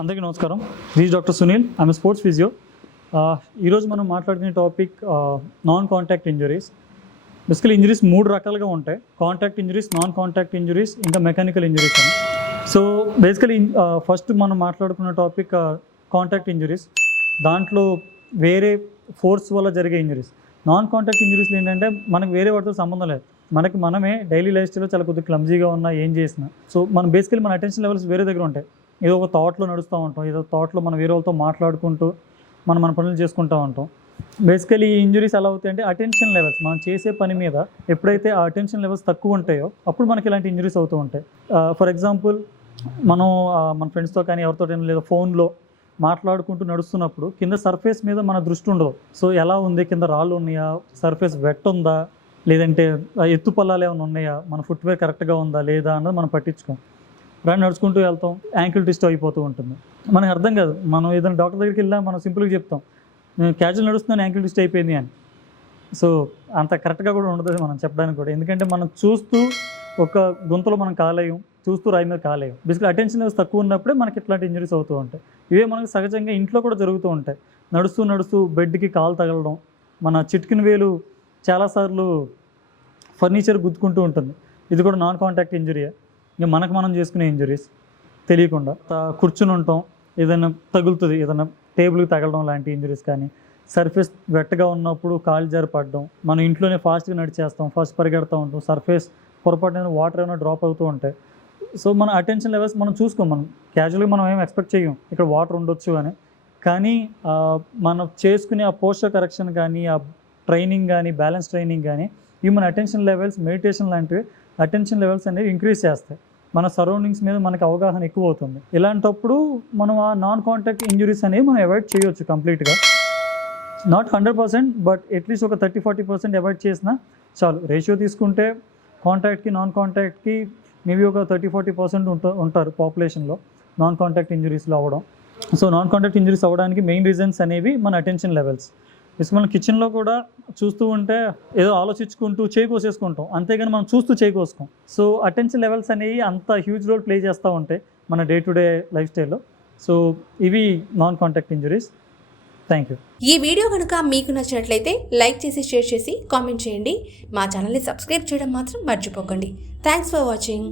అందరికీ నమస్కారం. This doctor Sunil. I'm sports physio. ఈరోజు మనం మాట్లాడుకునే topic non contact injuries. Basically injuries 3 రకాలుగా ఉంటాయి: contact injuries, non contact injuries, ఇంకా మెకానికల్ ఇంజరీస్ అని. సో బేసికలీ ఫస్ట్ మనం మాట్లాడుకున్న టాపిక్ కాంటాక్ట్ ఇంజరీస్. దాంట్లో వేరే ఫోర్స్ వల్ల జరిగే ఇంజరీస్. నాన్ కాంటాక్ట్ ఇంజరీస్లో ఏంటంటే మనకు వేరే వాటితో సంబంధం లేదు, మనమే డైలీ లైఫ్ స్టైల్లో చాలా కొద్దిగా క్లమ్జీగా ఉన్నా ఏం చేసినా సో మనం బేసికలీ మన అటెన్షన్ లెవెల్స్ వేరే దగ్గర ఉంటాయి. ఏదో ఒక థాట్లో నడుస్తూ ఉంటాం, ఏదో థాట్లో మనం వేరే వాళ్ళతో మాట్లాడుకుంటూ మన పనులు చేసుకుంటూ ఉంటాం. బేసికలీ ఈ ఇంజరీస్ ఎలా అవుతాయంటే అటెన్షన్ లెవెల్స్, మనం చేసే పని మీద ఎప్పుడైతే ఆ అటెన్షన్ లెవెల్స్ తక్కువ ఉంటాయో అప్పుడు మనకి ఇలాంటి ఇంజరీస్ అవుతూ ఉంటాయి. ఫర్ ఎగ్జాంపుల్, మనం మన ఫ్రెండ్స్తో కానీ ఎవరితో లేదా ఫోన్లో మాట్లాడుకుంటూ నడుస్తున్నప్పుడు కింద సర్ఫేస్ మీద మన దృష్టి ఉండదు. సో ఎలా ఉంది, కింద రాళ్ళు ఉన్నాయా, సర్ఫేస్ వెట్ ఉందా, లేదంటే ఎత్తు పల్లాలు ఏమైనా ఉన్నాయా, మన ఫుట్వేర్ కరెక్ట్గా ఉందా లేదా అన్నది మనం పట్టించుకోం. రాని నడుచుకుంటూ వెళ్తాం, యాంకిల్ ట్విస్ట్ అయిపోతూ ఉంటుంది. మనకు అర్థం కాదు. మనం ఏదైనా డాక్టర్ దగ్గరికి వెళ్ళినా మనం సింపుల్గా చెప్తాం, నేను క్యాజువల్ నడుస్తున్నాను, యాంకిల్ ట్విస్ట్ అయిపోయింది అని. సో అంత కరెక్ట్గా కూడా ఉండదు మనం చెప్పడానికి కూడా, ఎందుకంటే మనం చూస్తూ ఒక గుంతలో మనం కాలేయం, చూస్తూ రాయి మీద కాలేయం. బేసిక్గా అటెన్షన్ లెవెల్స్ తక్కువ ఉన్నప్పుడే మనకి ఇట్లాంటి ఇంజరీస్ అవుతూ ఉంటాయి. ఇవే మనకు సహజంగా ఇంట్లో కూడా జరుగుతూ ఉంటాయి. నడుస్తూ బెడ్కి కాలు తగలడం, మన చిటికిన వేలు చాలాసార్లు ఫర్నిచర్ గుద్దుకుంటూ ఉంటుంది. ఇది కూడా నాన్ కాంటాక్ట్ ఇంజరీయే. ఇంకా మనం చేసుకునే ఇంజరీస్ తెలియకుండా కూర్చుని ఉంటాం, ఏదైనా తగులుతుంది, ఏదైనా టేబుల్కి తగలడం లాంటి ఇంజరీస్ కానీ, సర్ఫేస్ వెట్టగా ఉన్నప్పుడు కాలు జారి పడడం, మనం ఇంట్లోనే ఫాస్ట్గా నడిచేస్తాం, ఫాస్ట్ పరిగెడుతూ ఉంటాం, సర్ఫేస్ పొరపాటున వాటర్ ఏమైనా డ్రాప్ అవుతూ ఉంటాయి. సో మన అటెన్షన్ లెవెల్స్ మనం చూసుకోం, మనం క్యాజువల్గా మనం ఏం ఎక్స్పెక్ట్ చేయం ఇక్కడ వాటర్ ఉండొచ్చు అని. కానీ మనం చేసుకునే ఆ పోస్చర్ కరెక్షన్ కానీ, ఆ ట్రైనింగ్ కానీ, బ్యాలెన్స్ ట్రైనింగ్ కానీ, ఇవి మన అటెన్షన్ లెవెల్స్, మెడిటేషన్ లాంటివి అటెన్షన్ లెవెల్స్ అనేవి ఇంక్రీజ్ చేస్తాయి. మన సరౌండింగ్స్ మీద మనకు అవగాహన ఎక్కువ అవుతుంది. ఇలాంటప్పుడు మనం ఆ నాన్ కాంటాక్ట్ ఇంజరీస్ అనేవి మనం అవాయిడ్ చేయొచ్చు కంప్లీట్గా. నాట్ 100%, బట్ అట్లీస్ట్ ఒక 30-40% అవాయిడ్ చేసినా చాలు. రేషియో తీసుకుంటే కాంటాక్ట్కి నాన్ కాంటాక్ట్కి మేబీ ఒక 30-40% ఉంటారు పాపులేషన్లో నాన్ కాంటాక్ట్ ఇంజరీస్లో అవ్వడం. సో నాన్ కాంటాక్ట్ ఇంజరీస్ అవ్వడానికి మెయిన్ రీజన్స్ అనేవి మన అటెన్షన్ లెవెల్స్. మనం కిచెన్లో కూడా చూస్తూ ఉంటే ఏదో ఆలోచించుకుంటూ చేయి కోసేసుకుంటాం, అంతేగాని మనం చూస్తూ చేయి కోసుకోం. సో అటెన్షన్ లెవెల్స్ అనేవి అంత హ్యూజ్ రోల్ ప్లే చేస్తూ ఉంటాయి మన డే టు డే లైఫ్ స్టైల్లో. సో ఇవి non contact injuries. Thank you. ఈ వీడియో కనుక మీకు నచ్చినట్లయితే లైక్ చేసి, షేర్ చేసి, కామెంట్ చేయండి. మా ఛానల్ని సబ్స్క్రైబ్ చేయడం మాత్రం మర్చిపోకండి. Thanks for watching.